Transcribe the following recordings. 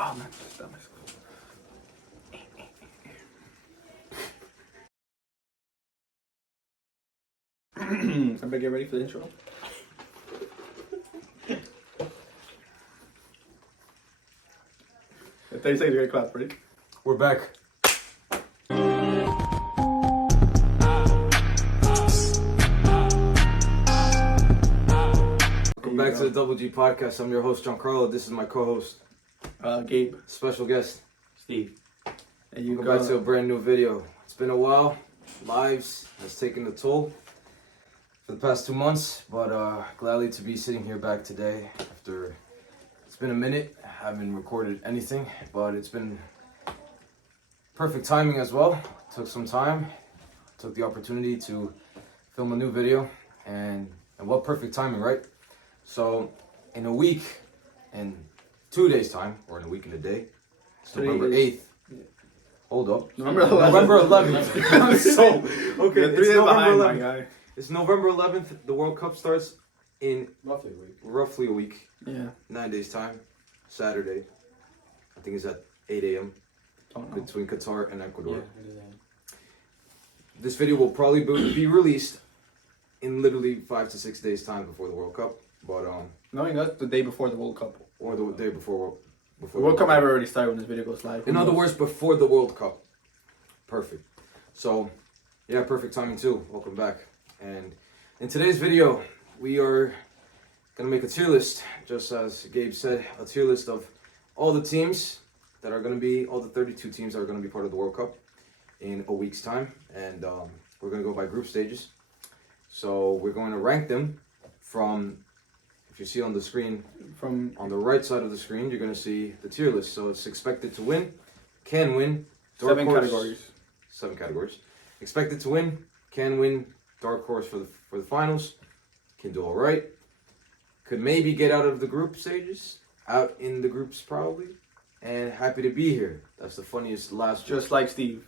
Oh man, that makes Everybody get ready for the intro. 30 seconds, great clap, ready? We're back. Welcome back to the Double G Podcast. I'm your host, Giancarlo. This is my co-host, Gabe. special guest, Steve. And you welcome back to a brand new video. It's been a while. Lives has taken a toll for the past 2 months, but gladly to be sitting here back today after it's been a minute. I haven't recorded anything, but it's been perfect timing as well. Took some time, took the opportunity to film a new video, and what perfect timing, right? So in a week and 2 days time, or in a week and a day, it's November 8th. Hold up. November 11th. I'm so okay. It's 3 days behind, my guy. It's November 11th. The World Cup starts in Roughly a week. a week. Yeah. 9 days time. Saturday. I think it's at 8 a.m. between Qatar and Ecuador. Yeah. This video will probably be released in literally 5 to 6 days time before the World Cup. But Knowing us, the day before the World Cup. or the day before The World Cup might have already started when this video goes live. In other words, before the World Cup. Perfect. So, yeah, perfect timing too. Welcome back. And in today's video, we are gonna make a tier list, just as Gabe said, a tier list of all the teams that are gonna be, all the 32 teams that are gonna be part of the World Cup in a week's time. And we're gonna go by group stages. So we're going to rank them from, if you see on the screen, From on the right side of the screen, you're going to see the tier list. So it's expected to win, can win, dark 7 horse, categories. 7 categories. Expected to win, can win, dark horse for the finals, can do all right, could maybe get out of the group stages, out in the groups probably, and happy to be here. That's the funniest last one. Just like Steve.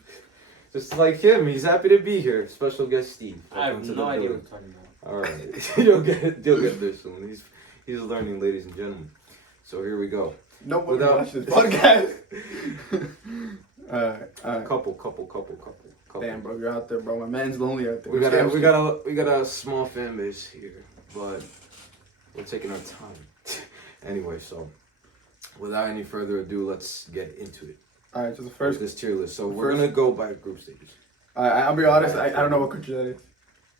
Just like him, he's happy to be here. Special guest Steve. I have Welcome to no the idea building. what you're talking about. All right, you'll get there soon. He's learning, ladies and gentlemen. So here we go. Nobody Without- watches this podcast. Couple. Damn, bro, you're out there, bro. My man's lonely out there. We got a small fan base here, but we're taking our time. Anyway, so without any further ado, let's get into it. All right, so the First, first. this tier list. So we're gonna go by group stages. I'll be honest. I don't know what country that is.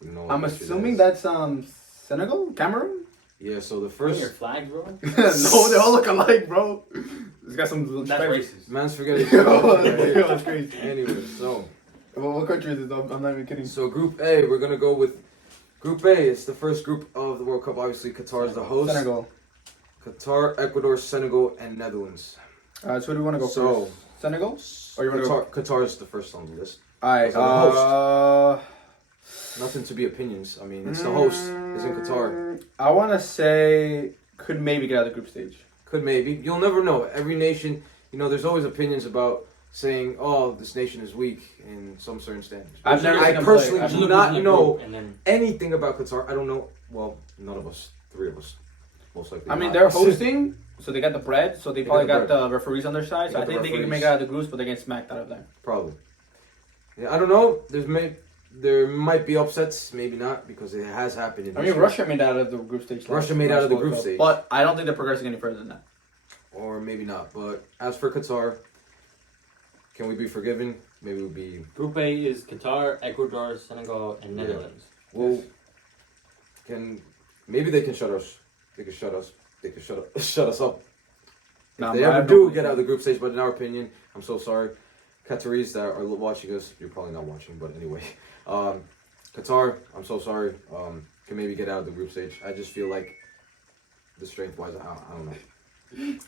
You know, I'm what assuming that is. that's Senegal, Cameroon. Yeah. So the Your first flags, bro? No, they all look alike, bro. It's got some. That's racist. man's forgetting. Yo, that's crazy. Anyway, so What country is it? I'm not even kidding. So Group A, we're gonna go with Group A. It's the first group of the World Cup. Obviously, Qatar is the host. Senegal. Qatar, Ecuador, Senegal, and Netherlands. So who do you want to go So, first? Senegal? Or you want to go? Qatar is the first on the list. Alright. As the Nothing to be opinions. I mean, it's the host. It's in Qatar. I want to say could maybe get out of the group stage. Could maybe. You'll never know. Every nation, there's always opinions about saying, "Oh, this nation is weak in some certain standings." I've never seen I them personally play. do not know And then anything about Qatar. I don't know. Well, none of us. 3 of us. Most likely. I mean, not. they're hosting, so they got the bread, so they probably got got the the referees on their side. So They I got the think they can referees. make it out of the groups, but they get smacked out of there. Probably. Yeah, I don't know. There might be upsets, maybe not, because it has happened in I mean, history. Russia made out of the group stage. Russia made out of the group stage. But I don't think they're progressing any further than that. Or maybe not. But as for Qatar, can we be forgiven? Maybe we'll be. Group A is Qatar, Ecuador, Senegal, and Yeah. Netherlands. Well, maybe they can shut us. They can shut us. They can shut us up. If Nah, they but I ever don't- do get out of the group stage, but in our opinion, I'm so sorry. Qataris that are watching us, you're probably not watching, but anyway. Qatar, I'm so sorry. Can maybe get out of the group stage. I just feel like the strength-wise, I don't know.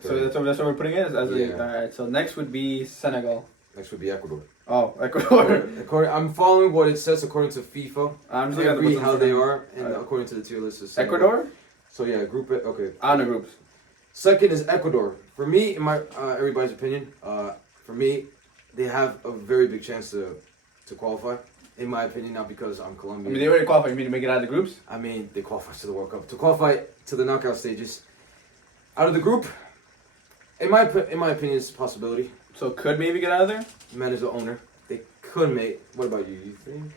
So that's what we're putting in. Yeah. Alright, so next would be Senegal. Next would be Ecuador. Oh, Ecuador. I'm following what it says according to FIFA. I'm just looking at the Agree bottom how of they the- are, and Alright. according to the tier list, is Senegal. Ecuador? So yeah, group it. Okay. On the groups. Second is Ecuador. For me, in my everybody's opinion, for me, they have a very big chance to qualify. In my opinion, not because I'm I Colombian. mean, they already qualified. You mean to make it out of the groups? I mean, they qualify to the World Cup. To qualify to the knockout stages, out of the group, In my opinion, it's a possibility. So could maybe get out of there? Man is the owner. They could make. What about you? You think?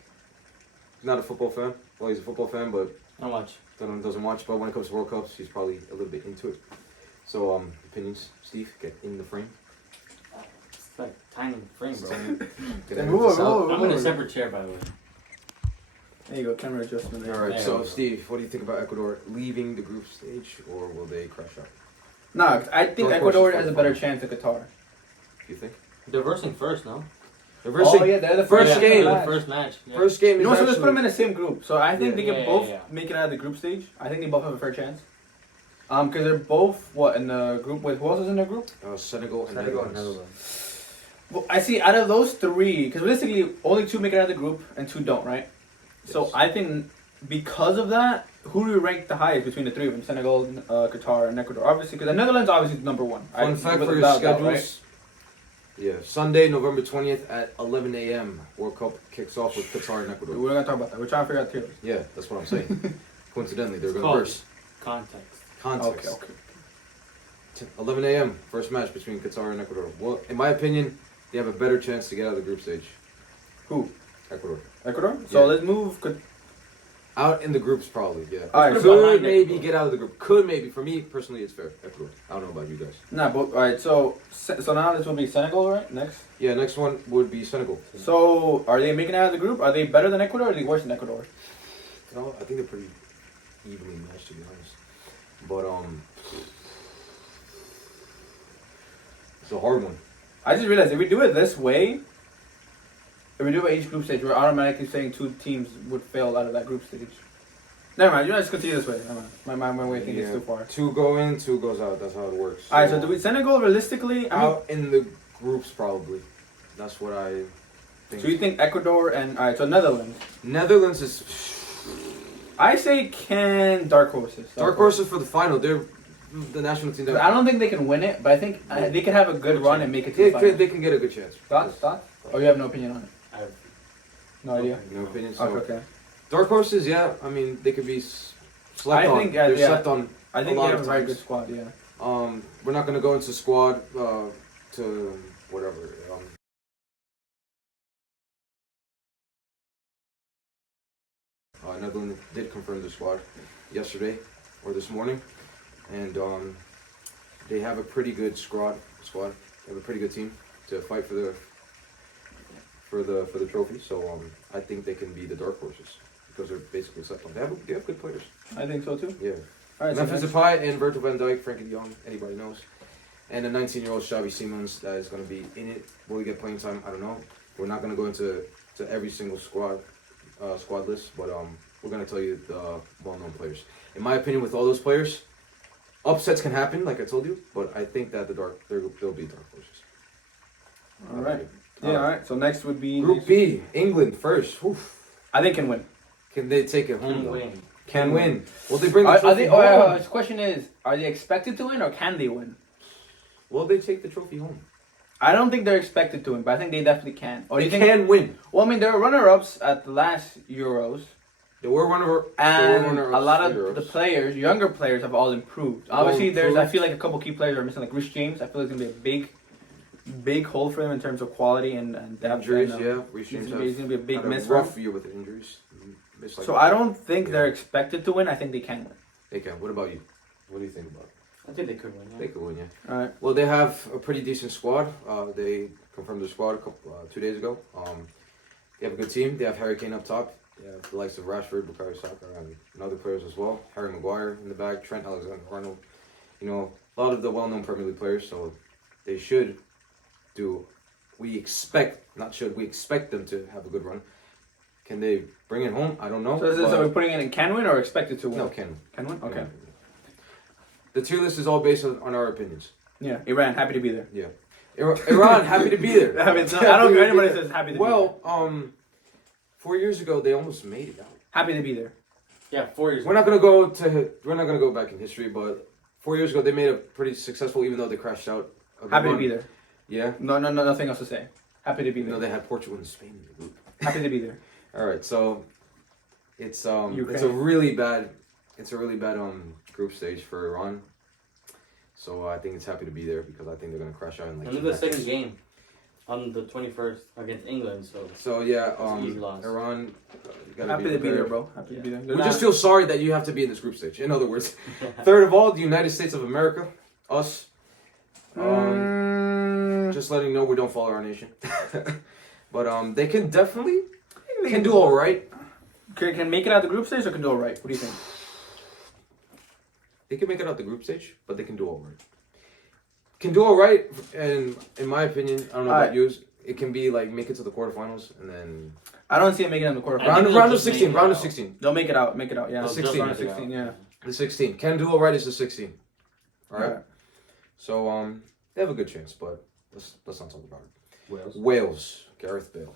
Not a football fan. Well, he's a football fan, but Not much. doesn't watch. But when it comes to World Cups, he's probably a little bit into it. So, opinions, Steve, get in the frame. It's like tiny frame, bro. Get Then in move this on, out. move on. I'm in a separate chair, by the way. There you go, camera adjustment there. All right. There So, we go. Steve, what do you think about Ecuador leaving the group stage, or will they crash out? No, I think Dark Ecuador horses has a for better fun. chance than Qatar. Do you think? They're versing first, no? The first Oh yeah, they're the first first game. The match. first match. Yeah. First game is You know, so let's actually. put them in the same group. So I think Yeah. they can Yeah, both yeah. make it out of the group stage. I think they both have a fair chance. Because they're both what in the group with who else is in the group? Senegal and Senegal and Netherlands. Netherlands. Well, I see out of those three, because realistically only two make it out of the group and two don't, right? So Yes. I think because of that, who do you rank the highest between the three of them? Senegal, Qatar, and Ecuador. Obviously, because the Netherlands obviously is number one. Fun fact for your without doubt, schedules. right? Yeah, Sunday, November 20th at 11 a.m. World Cup kicks off with Qatar and Ecuador. We're not gonna talk about that. We're trying to figure out tiers. Yeah, that's what I'm saying. Coincidentally, they're It's going to called verse. Context. Context. Okay. 11 a.m. First match between Qatar and Ecuador. Well, in my opinion, they have a better chance to get out of the group stage. Who? Ecuador. Ecuador. So Yeah. let's move. Out in the groups, probably. Yeah. All right, Put it so Could behind maybe Ecuador. get out of the group. Could maybe. For me personally, it's fair. Ecuador. I don't know about you guys. nah, but all right. So now this will be Senegal, right? Next. Yeah. Next one would be Senegal. So are they making it out of the group? Are they better than Ecuador or are they worse than Ecuador? You know, I think they're pretty evenly matched, to be honest. But it's a hard one. I just realized if we do it this way, if we do it each group stage, we're automatically saying two teams would fail out of that group stage. Never mind. You know, let's continue this way. Never mind. My way of thinking is too far. Two go in, two goes out. That's how it works. All right. So do we Senegal realistically? I mean, Out in the groups, probably. That's what I think. so you think Ecuador and all right? So Netherlands. Netherlands is I say can dark horses. dark horses for the final. They're the national team. I don't think they can win it, but I think they could have a good run and make it to the They final. can, they can get a good chance. Thoughts? Or you have no opinion on it? I have No idea. No opinion. So Okay. dark horses, yeah. I mean, they could be slept I on. think, They're yeah. slept on. I think A they lot have a of very times. good squad. Yeah. We're not gonna go into squad to whatever. Netherlands did confirm the squad yesterday or this morning, and they have a pretty good squad. They have a pretty good team to fight for the trophy. So I think they can be the dark horses because they're basically set on. They have good players. I think so too. Yeah. All right. So Memphis next- Depay and Virgil van Dijk, Frankie de Jong, anybody knows. And the 19-year-old Xavi Simons that is going to be in it. Will he get playing time? I don't know. We're not going to go into every single squad list, but we're going to tell you the well-known players. In my opinion, with all those players, upsets can happen, like I told you, but I think that they'll be dark horses. all right. Yeah. All right. So next would be Group B, England first. Oof. I think can win. Can they take it home? Can though? win. Can win. Will they bring the Are trophy they? home? The question is: are they expected to win or can they win? Will they take the trophy home? I don't think they're expected to win, but I think they definitely can. Or They you think? can win. Well, I mean, they were runner-ups at the last Euros, They were runner-up. and a lot of the players, younger players, have all improved. All Obviously, I improved. feel like a couple key players are missing, like Rich James. I feel like it's gonna be a big hole for him in terms of quality and depth. Injuries, and, yeah. Reece He's James gonna be a big had miss a for him. rough year with the injuries. Missed, like, So I don't think Yeah. they're expected to win. I think they can win. They can. What about you? What do you think about it? I think they could win. They Yeah. could win, yeah. All right. Well, they have a pretty decent squad. They confirmed their squad 2 days ago. They have a good team. They have Harry Kane up top. They have the likes of Rashford, Bukayo Saka, and other players as well. Harry Maguire in the back. Trent Alexander-Arnold. You know, a lot of the well-known Premier League players. So they should do. We expect them to have a good run. Can they bring it home? I don't know. So, but- are we putting it in can win or expected to win? no, can. Can win. Okay. The tier list is all based on our opinions. Yeah. Iran, happy to be there. Yeah. Iran, happy to be there. I don't care anybody says happy to be there. Well, 4 years ago they almost made it out. Happy to be there. Yeah, 4 years. We're not gonna go back in history, but 4 years ago they made it pretty successful, even though they crashed out. Happy to be there. Yeah. No, nothing else to say. Happy to be Even there. though they had Portugal and Spain in the group. Happy to be there. All right, so it's a Ukraine. really bad group stage for Iran. So I think it's happy to be there because I think they're gonna crash out in like. And the second game on the 21st against England. So yeah, it's easy loss. Iran. Happy to be there, bro. Happy to be there. We just feel sorry that you have to be in this group stage. In other words, third of all, the United States of America, us. Just letting you know we don't follow our nation, but they can definitely do all right. Can make it out the group stage or can do all right? What do you think? They can make it out the group stage, but they can do all right. Can do all right, and in my opinion, I don't know about you. It can be like make it to the quarterfinals and then. I don't see it making it in the quarterfinals. Round of 16. Round of 16. They'll make it out. Make it out. Yeah. The 16. Round of 16. Yeah. The 16. Can do all right is the 16. All right. Yeah. So they have a good chance, but let's not talk about it. Wales. Wales. Gareth Bale.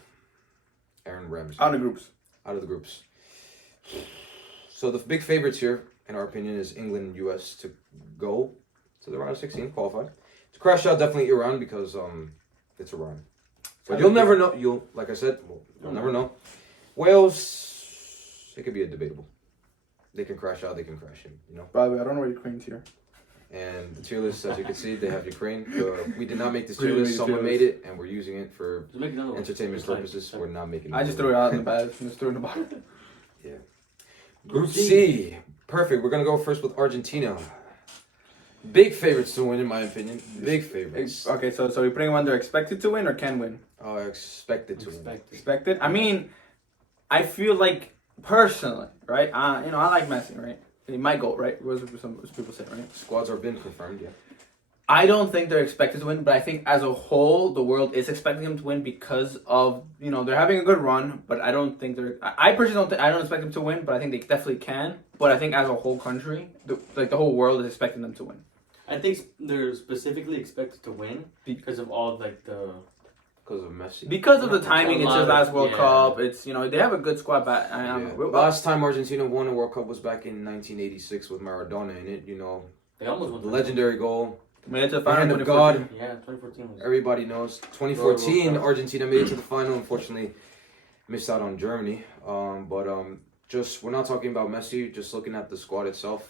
Aaron Ramsey. Out of the groups. Out of the groups. So the big favorites here, in our opinion, is England and US to go to the round of 16, qualify. To crash out, definitely Iran because it's Iran. But you'll never know. Like I said, you'll never know. Wales, it could be a debatable. They can crash out, they can crash in, you know. By the way, I don't know where Ukraine's here. And the tier list, as you can see, they have Ukraine. We did not make this tier list. Someone made it, and we're using it for entertainment purposes. We're not making it. I just threw it out in the bag. Just threw it in the bottom. Yeah. Group C. Perfect. We're going to go first with Argentina. Big favorites to win, in my opinion. Big favorites. Okay, so we're putting them under expected to win or can win? Expected to win. Expected? I mean, I feel like, personally, right? I like Messi, right? He might go, right? What some people say, right? Squads are been confirmed, yeah. I don't think they're expected to win, but I think as a whole, the world is expecting them to win because of, they're having a good run, but I don't think I personally I don't expect them to win, but I think they definitely can. But I think as a whole country, the whole world is expecting them to win. I think they're specifically expected to win because of all because of Messi. Because of the timing, it's his last World Cup. It's they have a good squad back. Last time Argentina won a World Cup was back in 1986 with Maradona in it. They almost won the legendary goal. Made it to the final. Hand of God. Yeah, 2014 was. Everybody knows. 2014, Argentina made it to the final. Unfortunately, missed out on Germany. Just we're not talking about Messi. Just looking at the squad itself.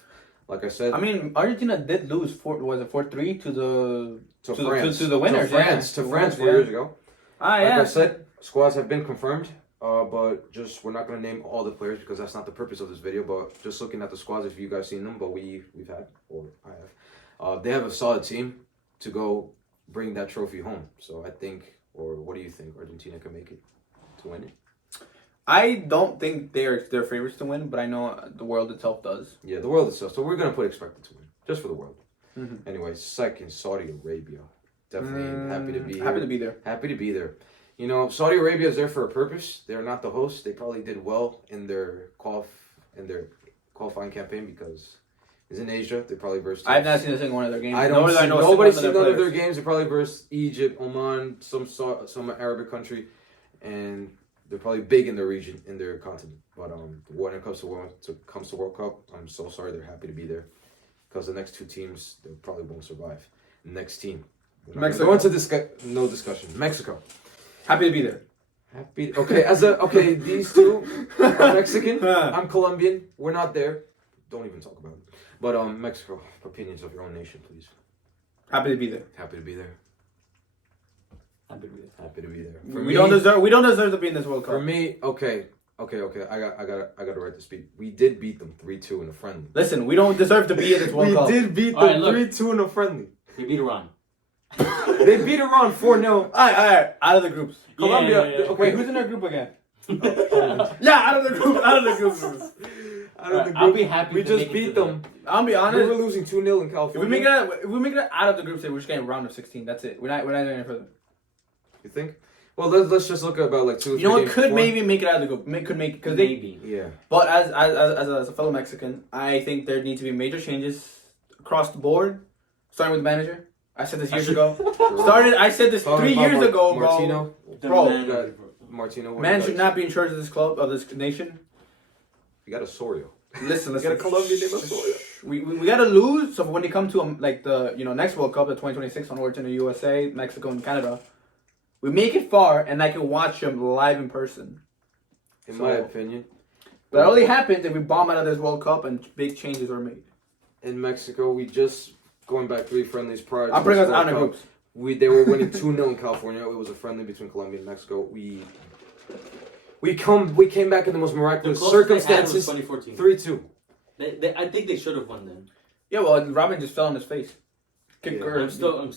Like I said, I mean, Argentina did lose 4-3 to France. To the winners. To France 4 years ago. Like I said, squads have been confirmed. But just we're not going to name all the players because that's not the purpose of this video. But just looking at the squads, if you guys seen them, but we've had or I have, they have a solid team to go bring that trophy home. So I think, or what do you think? Argentina can make it to win it. I don't think they're favorites to win, but I know the world itself does. Yeah, the world itself. So we're gonna put expected to win, just for the world. Mm-hmm. Anyway, second, Saudi Arabia. Definitely happy to be here. Happy to be there. Happy to be there. Saudi Arabia is there for a purpose. They're not the host. They probably did well in their qualifying campaign because it's in Asia. They probably versed. I've not seen a single one of their games. Nobody's seen none of their games. They probably versed Egypt, Oman, some Arabic country, and they're probably big in their region, in their continent. But when it comes to World Cup, I'm so sorry. They're happy to be there because the next two teams they probably won't survive. Next team, Mexico. Go into no discussion. Mexico. Happy to be there. These two are Mexican. I'm Colombian. We're not there. Don't even talk about it. But Mexico, opinions of your own nation, please. Happy to be there. Happy to be there. Happy to be there. Happy to be there. We don't deserve to be in this World Cup. For me, okay. I gotta write the speech. We did beat them 3-2 in a friendly. Listen, we don't deserve to be in this World Cup. We did beat them 3-2 in a friendly. We beat Iran. They beat Iran 4-0. All right. Out of the groups. Colombia. Yeah. Okay, wait, who's in our group again? Out of the group. I'll be happy. We just beat them. I'll be honest. We were losing 2-0 in California. If we make it out of the group stage, we're just getting round of 16. That's it. We're not doing any further. You think? Well, let's just look at about like 2 or 3 what games could before. maybe make it out of the group? Could make because maybe. Yeah. But as a fellow Mexican, I think there need to be major changes across the board, starting with the manager. I said this years ago. I said this 3 years ago, Martino. bro. Martino. Man should not be in charge of this club, of this nation. You got Osorio. Listen. You got a Colombian named Osorio. We gotta lose. So when they come to the next World Cup, the 2026 onwards in the USA, Mexico, and Canada, we make it far, and I can watch them live in person. In my opinion, that only happens if we bomb out of this World Cup and big changes are made. In Mexico, we just going back 3 friendlies prior to I'm putting this us out in World groups. Cup. They were winning 2-0 in California. It was a friendly between Colombia and Mexico. We came back in the most miraculous circumstances. 2014. 3-2. I think they should have won then. Yeah, well, Robin just fell on his face. Yeah. I'm still.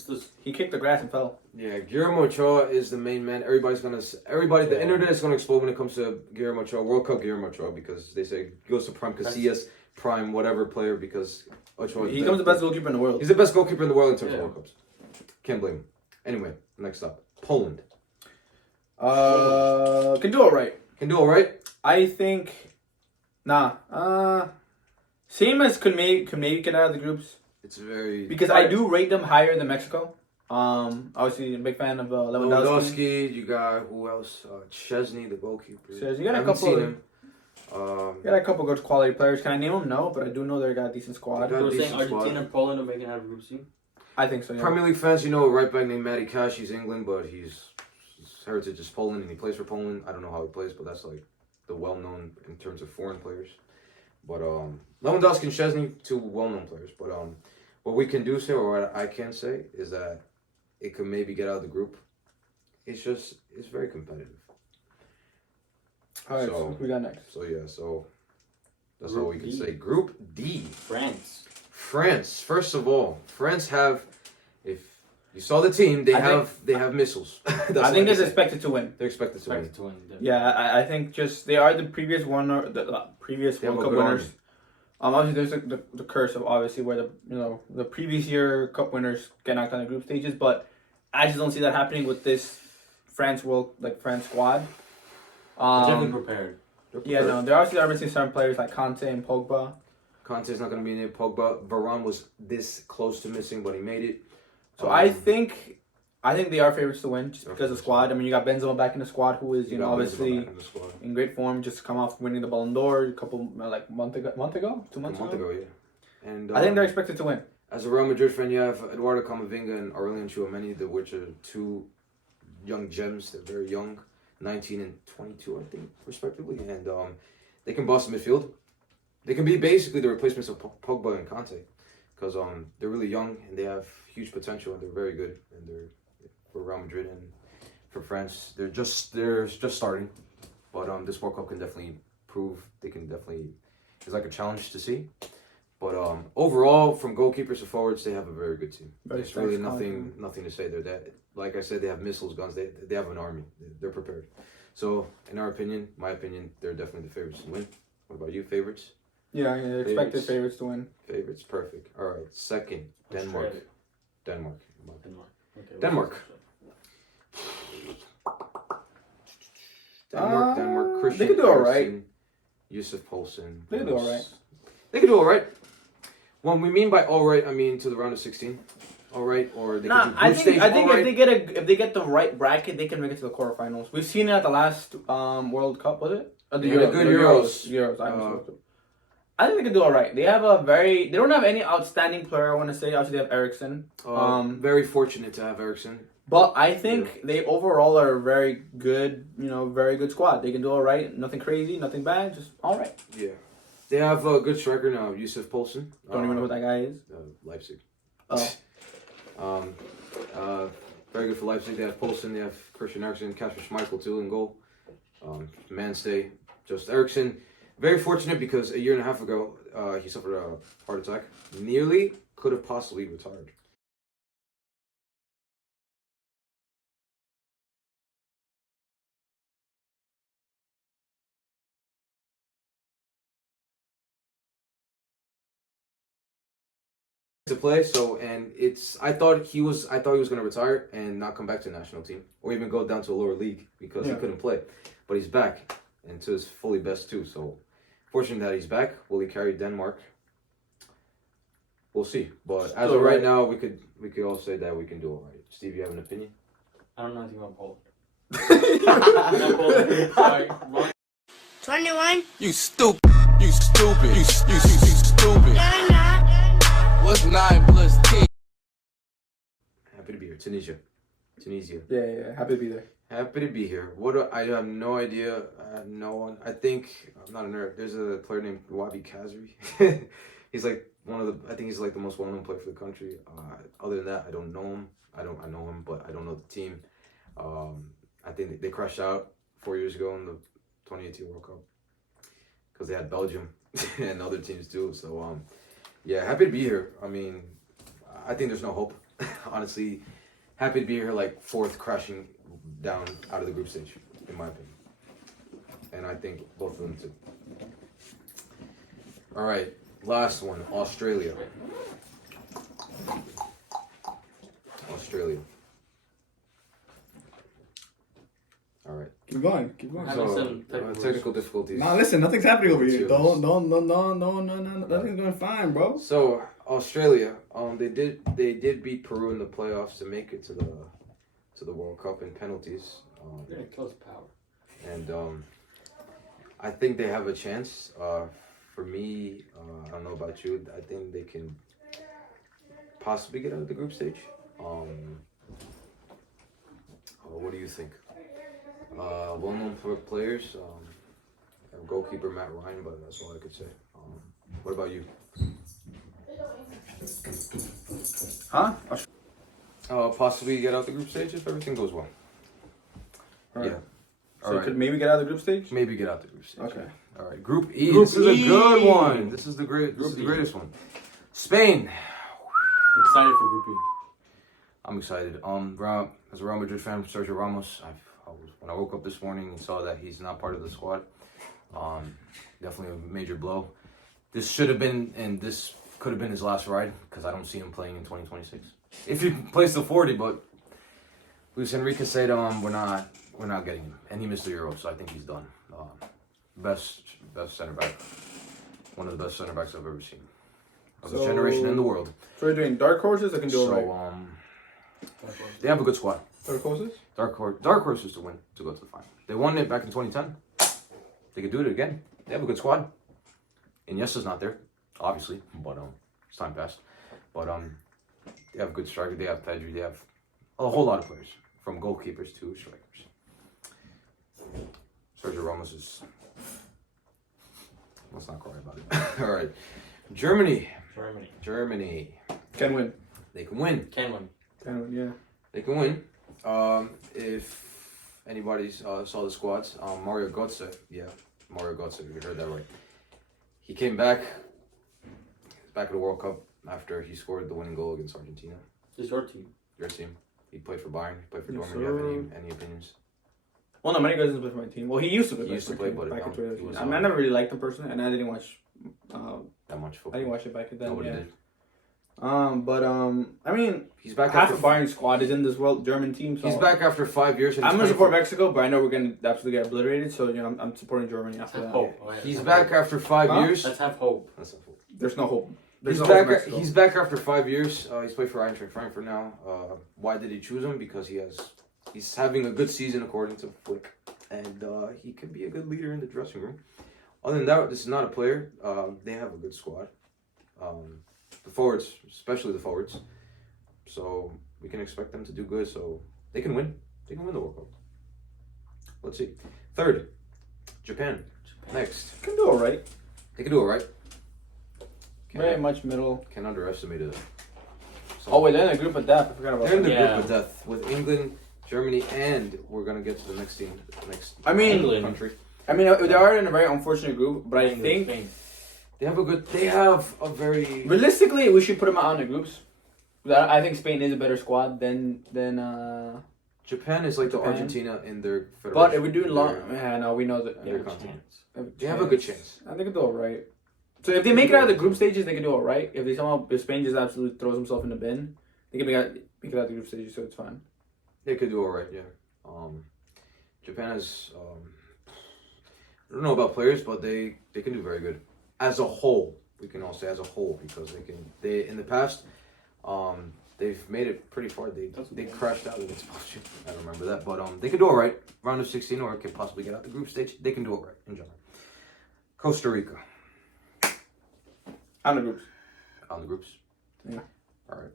He kicked the grass and fell. Yeah, Guillermo Ochoa is the main man. The internet is gonna explode when it comes to Guillermo Ochoa, World Cup Guillermo Ochoa, because they say he goes to prime Casillas, prime whatever player, because Ochoa. He becomes the best goalkeeper in the world. He's the best goalkeeper in the world in terms of World Cups. Can't blame him. Anyway, next up, Poland. Can do all right. Can do all right. I think. Same as could maybe get out of the groups. It's very Because I do rate them higher than Mexico. Obviously, a big fan of Lewandowski. You got who else? Chesney, the goalkeeper. So you got a Haven't couple. seen Of, him. you got a couple good quality players. Can I name them? No, but I do know they got a decent squad. Got You were saying decent squad. Argentina and Poland are making out of Group C? I think so. Yeah. Premier League fans, you know, a right back named Matty Cash. He's England, but his heritage is Poland, and he plays for Poland. I don't know how he plays, but that's like the well-known in terms of foreign players. But Lewandowski and Chesney, 2 well-known players. But what we can do say, or what I can say, is that it could maybe get out of the group. It's very competitive. All right, So- so what we got next? So yeah, so that's Group all we can D. say. Group D. France. France. First of all, France have, if you saw the team, they have missiles. That's I what think can it's say. expected to win. They're expected to win. Expected to win. Yeah, I think just they are the previous previous They have World a Cup good winners. Obviously there's the curse of obviously where the previous year Cup winners get knocked out in the group stages, but I just don't see that happening with this France squad. Definitely prepared. Yeah, no, there are missing certain players like Conte and Pogba. Conte's not going to be in it. Pogba, Varane was this close to missing, but he made it. So I think they are favorites to win just because of the squad. I mean, you got Benzema back in the squad, who is obviously in great form, just come off winning the Ballon d'Or a couple month ago, 2 months ago. Yeah. And I think they're expected to win. As a Real Madrid fan, you have Eduardo Camavinga and Aurelien Tchouameni, which are 2 young gems. They're very young, 19 and 22, I think, respectively, and they can boss the midfield. They can be basically the replacements of Pogba and Conte, because they're really young and they have huge potential and they're very good. And they're for Real Madrid and for France, they're just starting. But this World Cup can definitely prove it's like a challenge to see. But overall, from goalkeepers to forwards, they have a very good team. There's really nothing to say. Like I said, they have missiles, guns. They have an army. They're prepared. So, in my opinion, they're definitely the favorites to win. What about you, favorites? Yeah, expected favorites to win. Favorites, perfect. All right, second, Denmark. Australia. Denmark. Okay, Denmark. Denmark. Christian They could do all right. Eriksen, Yusuf Poulsen. They could do all right. They could do all right. When we mean by all right, I mean to the round of 16. All right, or they could do I group think stage all right. if they get the right bracket, they can make it to the quarterfinals. We've seen it at the last World Cup, was it? They had a good Euros. I think they can do all right. They don't have any outstanding player. I want to say obviously they have Eriksen. Very fortunate to have Eriksen. But I think they overall are a very good, very good squad. They can do all right. Nothing crazy, nothing bad, just all right. Yeah. They have a good striker now, Yusuf Poulsen. Don't even know who that guy is. Leipzig. Oh. Very good for Leipzig. They have Poulsen, they have Christian Eriksen, Kasper Schmeichel too in goal. Manstay, just Eriksen. Very fortunate because a year and a half ago, he suffered a heart attack. Nearly could have possibly retired. To play, I thought he was gonna retire and not come back to the national team or even go down to a lower league because he couldn't play. But he's back and to his fully best too. So fortunate that he's back. Will he carry Denmark? We'll see. But as of right now, we could all say that we can do all right. Steve, you have an opinion? I don't know anything about Poland. Sorry. 21. You stupid. You stupid. You stupid. What's 9 plus 10? Happy to be here. Tunisia. Tunisia. Yeah. Happy to be there. Happy to be here. I have no idea. I have no one. I think I'm not a nerd. There's a player named Wabi Kazri. He's like one of the. I think he's like the most well-known player for the country. Other than that, I don't know him. I know him, but I don't know the team. I think they crashed out 4 years ago in the 2018 World Cup because they had Belgium and other teams too. So yeah, happy to be here. I mean, I think there's no hope. Honestly, happy to be here. Like fourth, crashing down out of the group stage, in my opinion. And I think both of them too. All right, last one, Australia. Australia. All right. Keep going. Having some Technical difficulties. Nah, listen, nothing's happening over here. Cheers. No, nothing's going fine, bro. So Australia, they did beat Peru in the playoffs to make it to the World Cup in penalties. Very close power. And I think they have a chance. For me, I don't know about you. I think they can possibly get out of the group stage. What do you think? Well-known players. Goalkeeper Matt Ryan, but that's all I could say. What about you? Huh? Possibly get out the group stage if everything goes well. All right. Yeah. So All right. could maybe get out of the group stage? Maybe get out the group stage. Okay. All right. Group E. Group This is a good E. one. This is the greatest one. Spain. Excited for Group E. I'm excited. As a Real Madrid fan, Sergio Ramos. When I woke up this morning and saw that he's not part of the squad, definitely a major blow. This should have been, and this could have been his last ride because I don't see him playing in 2026. If he plays till 40, but Luis Enrique said we're not getting him, and he missed the Euro, so I think he's done. Best center back, one of the best center backs I've ever seen of his generation in the world. So we're doing dark horses. I can do it right. They have a good squad. Dark horses. Dark horses to win, to go to the final. They won it back in 2010. They could do it again. They have a good squad. Iniesta's not there, obviously, but it's time passed. But they have a good striker. They have Pedri. They have a whole lot of players, from goalkeepers to strikers. Sergio Ramos is. Let's not cry about it. All right, Germany. Can win. They can win. Can win. Can win. Yeah. They can win. If anybody saw the squads, Mario Götze, you heard that right. He came back at the World Cup after he scored the winning goal against Argentina. This is your team. Your team. He played for Bayern. He played for Yes, Dortmund. Do you have any opinions? Well, no, many guys doesn't play for my team. Well, he used to play. He used to play, but back in he 2018. was, I mean, I never really liked him personally, and I didn't watch. That much I football. didn't watch it back then. Nobody yeah. did. I mean, He's back half after of Bayern's squad is in this German team. So He's back after 5 years. And I'm he's gonna playing support Mexico, but I know we're gonna absolutely get obliterated. So I'm supporting Germany Let's after have that. hope. Oh, yeah, He's let's back have after 5 Huh? years. hope. Let's have hope. That's not hope. There's no hope. There's He's no hope back. for Mexico. He's back after 5 years. He's played for Eintracht Frankfurt now. Why did he choose him? Because he's having a good season according to Flick, and he can be a good leader in the dressing room. Other than that, this is not a player. They have a good squad. The forwards, especially the forwards. So we can expect them to do good. So they can win. They can win the World Cup. Let's see. Third, Japan. Next, Can do all right. they can do it right. Very much middle. Can't underestimate it. So Oh wait, they're in a group of death. I forgot about they're in that. the Yeah. group of death with England, Germany, and we're gonna get to the next team, the next I mean, England. country. they are in a very unfortunate group, but I England, think Spain. They have a very. realistically we should put them out in the groups. I think Spain is a better squad than Japan is like the Japan. Argentina in their federation. But if we do in long, their- yeah, no, we know that. Their Yeah, continent. Chance. They have a good chance. I think they'll do all right. So if they make it out of the group stages, they can do all right. If Spain just absolutely throws himself in the bin, they can make it out of the group stages, so it's fine. They could do all right, yeah. Japan has. I don't know about players, but they can do very good as a whole. We can all say as a whole because they in the past, they've made it pretty far. They crashed out against Belgium. I remember that, but they can do all right. Round of 16, or can possibly get out the group stage. They can do all right in general. Costa Rica Out of the groups. on the groups. Yeah. All right.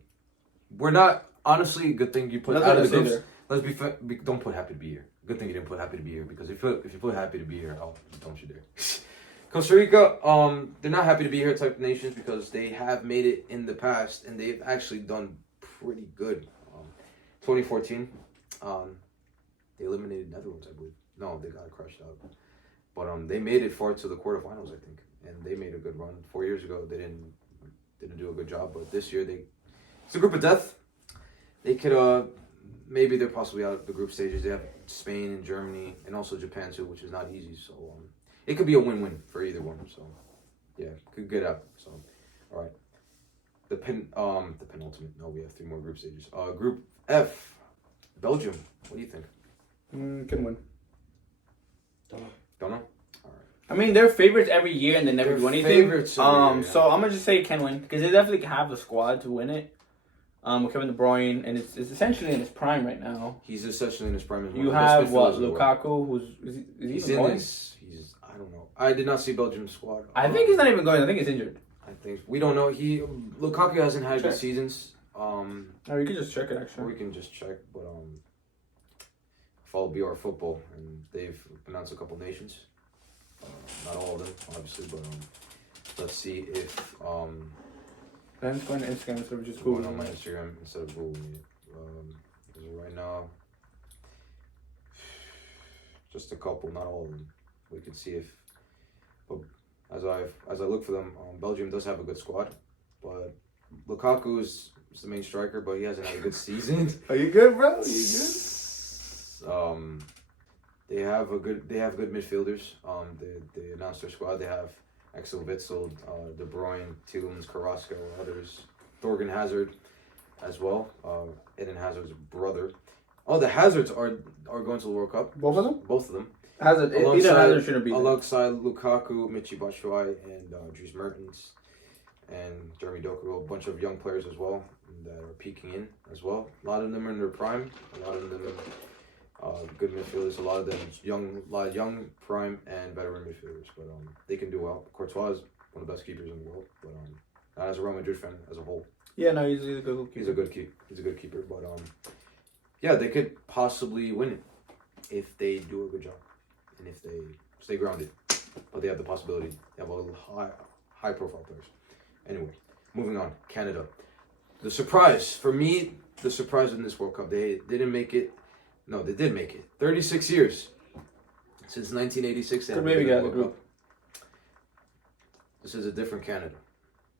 We're not honestly. Good thing you put That's out what of the I say groups. don't put happy to be here. Good thing you didn't put happy to be here, because if you put happy to be here, don't you dare. Costa Rica, they're not happy to be here type of nations because they have made it in the past and they've actually done pretty good. 2014, they eliminated Netherlands, I believe. No, they got crushed out. But they made it far to the quarterfinals, I think, and they made a good run. 4 years ago, they didn't do a good job, but this year it's a group of death. They could maybe they're possibly out of the group stages. They have Spain and Germany and also Japan too, which is not easy. So it could be a win-win for either one. So yeah, could get out. So all right, the penultimate. No, we have 3 more group stages. Group F, Belgium. What do you think? Can win. Don't know. I mean, they're favorites every year and they never They're do anything. favorites every year, yeah. So I'm gonna just say can win because they definitely have the squad to win it. With Kevin De Bruyne, and it's essentially in his prime right now. He's essentially in his prime. You have what Lukaku, he's in going? his. I don't know. I did not see Belgium's squad. I think he's not even going. I think he's injured. I think we don't know. Lukaku hasn't had good seasons. Or you could just check it actually. Or we can just check, but follow BR Football, and they've announced a couple nations. Not all of them, obviously, but let's see if Then it's going to Instagram instead of just going Google. on my Instagram instead of Googling it. Because right now, just a couple, not all of them. We can see if, but as I look for them, Belgium does have a good squad, but Lukaku is the main striker, but he hasn't had a good season. Are you good, bro? Are you good? They have good midfielders. They announced their squad. They have Axel Witsel, De Bruyne, Tielemans, Carrasco, others. Thorgan Hazard, as well. Eden Hazard's brother. Oh, the Hazards are going to the World Cup. Both of them? Both of them. Hazard shouldn't be there. Alongside Lukaku, Michy Batshuayi, and Dries Mertens, and Jeremy Doku, a bunch of young players as well that are peaking in as well. A lot of them are in their prime. A lot of them good midfielders. A lot of them young prime and veteran midfielders. But they can do well. Courtois is one of the best keepers in the world. But not as a Real Madrid fan as a whole. Yeah, no, he's a good keeper. He's a good keeper. But yeah, they could possibly win it if they do a good job and if they stay grounded. But they have the possibility. They have a high profile players. Anyway, moving on. Canada. The surprise for me. The surprise in this World Cup. They didn't make it. No, they did make it. 36 years since 1986. Could maybe get the group. This is a different Canada.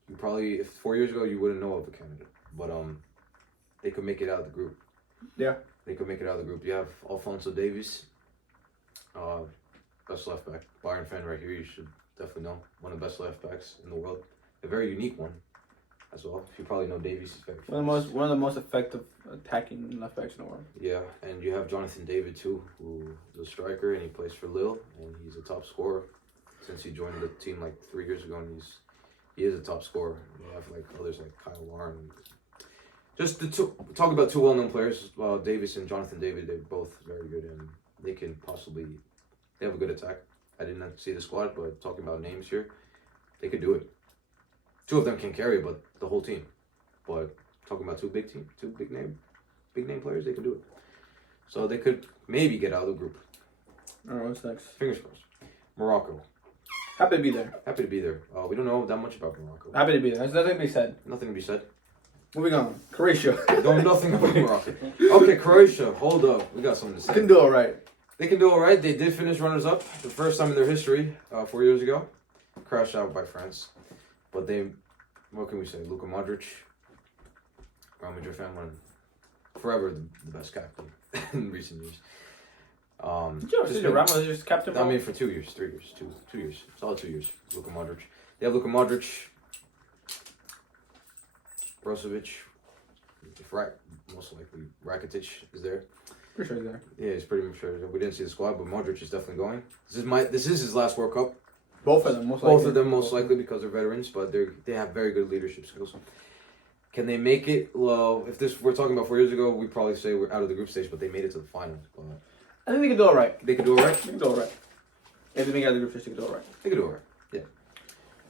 You probably, if 4 years ago, you wouldn't know of the Canada, but they could make it out of the group. Yeah, they could make it out of the group. You have Alphonso Davies, best left back. Bayern fan right here. You should definitely know one of the best left backs in the world. A very unique one as well. You probably know Davies. He's very one of the most effective attacking left backs in the world. Yeah, and you have Jonathan David too, who is a striker and he plays for Lille, and he's a top scorer since he joined the team like 3 years ago, and he is a top scorer. You have like others like Kyle Warren. Just talk about 2 well-known players, Davis and Jonathan David. They're both very good, and they have a good attack. I did not see the squad, but talking about names here, they could do it. 2 of them can carry, but the whole team. But talking about 2 big name players, they could do it. So they could maybe get out of the group. All right, what's next? Fingers crossed. Morocco. Happy to be there. Happy to be there. We don't know that much about Morocco. Happy to be there. There's nothing to be said. Nothing to be said. Moving on. Croatia. Know nothing about Morocco. Okay, Croatia. Hold up. We got something to say. Can do all right. They can do all right. They did finish runners-up the first time in their history 4 years ago. Crashed out by France. But what can we say? Luka Modric, Real Madrid fan, forever the best captain in recent years. Did you ever see the Real Madrid's captain? I mean, for 2 years, 3 years, 2 years, solid 2 years. Luka Modric. They have Luka Modric, Brozovic, most likely Rakitic is there. Pretty sure he's there. Yeah, he's pretty sure. We didn't see the squad, but Modric is definitely going. This is his last World Cup. Both of them, most likely because they're veterans, but they have very good leadership skills. Can they make it? Well, if we're talking about 4 years ago, we'd probably say we're out of the group stage, but they made it to the final. I think they could do all right. They could do all right? They could do all right. If they make it out of the group stage, they could do all right. They could do all right, yeah.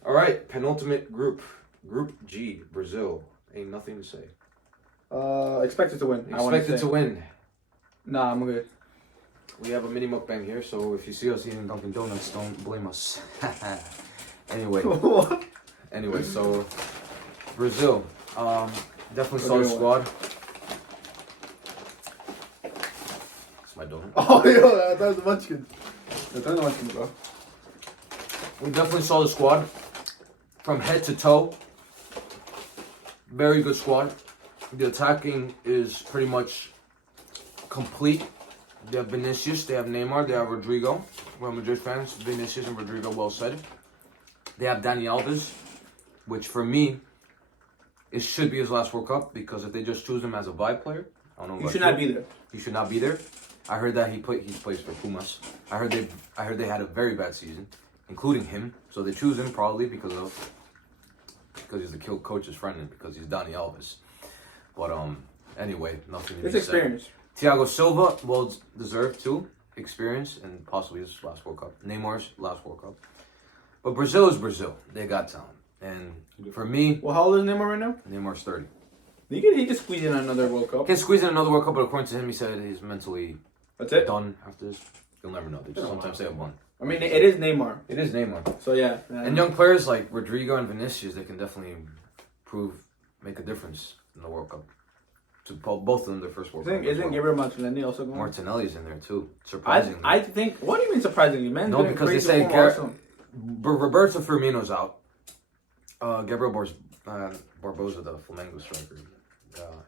All right, penultimate group. Group G, Brazil. Ain't nothing to say. Expected to win. Expected to win. Nah, I'm good. We have a mini mukbang here, so if you see us eating Dunkin' Donuts, don't blame us. Anyway, so Brazil, definitely saw the squad. It's my donut. Oh, yo, that was the Munchkin. That's the Munchkin, bro. We definitely saw the squad from head to toe. Very good squad. The attacking is pretty much complete. They have Vinicius, they have Neymar, they have Rodrigo. Real Madrid fans, Vinicius and Rodrigo, well said. They have Dani Alves, which for me, it should be his last World Cup because if they just choose him as a vibe player, I don't know. You should not be there. He should not be there. I heard that he plays for Pumas. I heard they had a very bad season, including him. So they choose him probably because he's the coach's friend and because he's Dani Alves. But anyway, nothing to be It's said. experience. Thiago Silva, well deserved too, experience and possibly his last World Cup. Neymar's last World Cup. But Brazil is Brazil. They got talent. And for me, Well, how old is Neymar right now? Neymar's 30. He can squeeze in another World Cup. He can squeeze in another World Cup, but according to him, he said he's mentally That's it? done after this. You'll never know. They just sometimes say have one. I mean, it is Neymar. It is Neymar. So, yeah. And young players like Rodrigo and Vinicius, they can definitely make a difference in the World Cup. To both of them, their first World Cup. Isn't Gabriel Martinelli also going? Martinelli's in there too, surprisingly. I think, what do you mean surprisingly, man? No, because they say Roberto Firmino's out. Gabriel Barbosa, the Flamengo striker,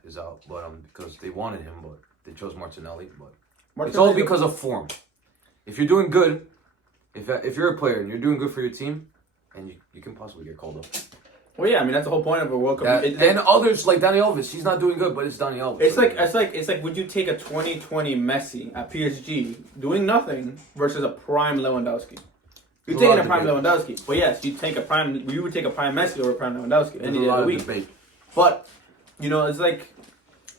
is out. But because they wanted him, but they chose Martinelli. But it's all because of form. If you're doing good, if you're a player and you're doing good for your team, and you can possibly get called up. Well, yeah, I mean that's the whole point of a World Cup. And others like Dani Alves, he's not doing good, but it's Dani Alves. It's like would you take a 2020 Messi at PSG doing nothing versus a prime Lewandowski? You're taking a prime Lewandowski, but yes, you would take a prime Messi over a prime Lewandowski any day of the week. Debate. But it's like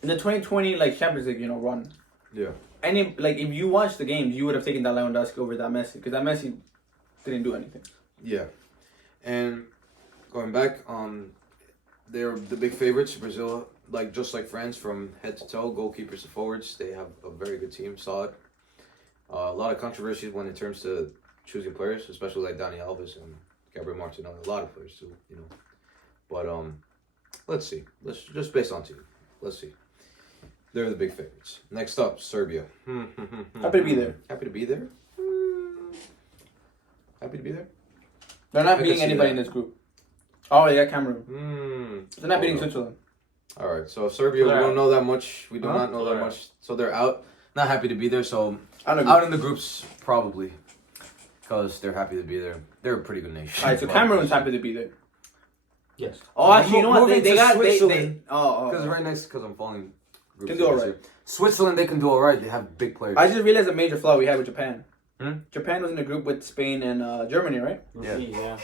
in the 2020 Champions League run. Yeah. If you watch the games, you would have taken that Lewandowski over that Messi because that Messi didn't do anything. Yeah, and going back, they're the big favorites. Brazil, just like France, from head to toe, goalkeepers to forwards, they have a very good team, solid. A lot of controversies when it comes to choosing players, especially like Dani Alves and Gabriel Martinelli. A lot of players too, But let's see. Let's just based on team. Let's see. They're the big favorites. Next up, Serbia. Happy to be there. Happy to be there. Happy to be there. They're not beating anybody in this group. Oh, yeah, Cameroon. They're not beating Switzerland. All right, so Serbia, we don't know that much. We do not know that much. So they're out. Not happy to be there. So out in the groups, probably. Because they're happy to be there. They're a pretty good nation. All right, so Cameroon's happy to be there. Yes. Oh, actually, you know what? They got Switzerland. Oh. Because right next, because I'm following. Can do all right. Switzerland, they can do all right. They have big players. I just realized a major flaw we had with Japan. Japan was in a group with Spain and Germany, right? Yeah.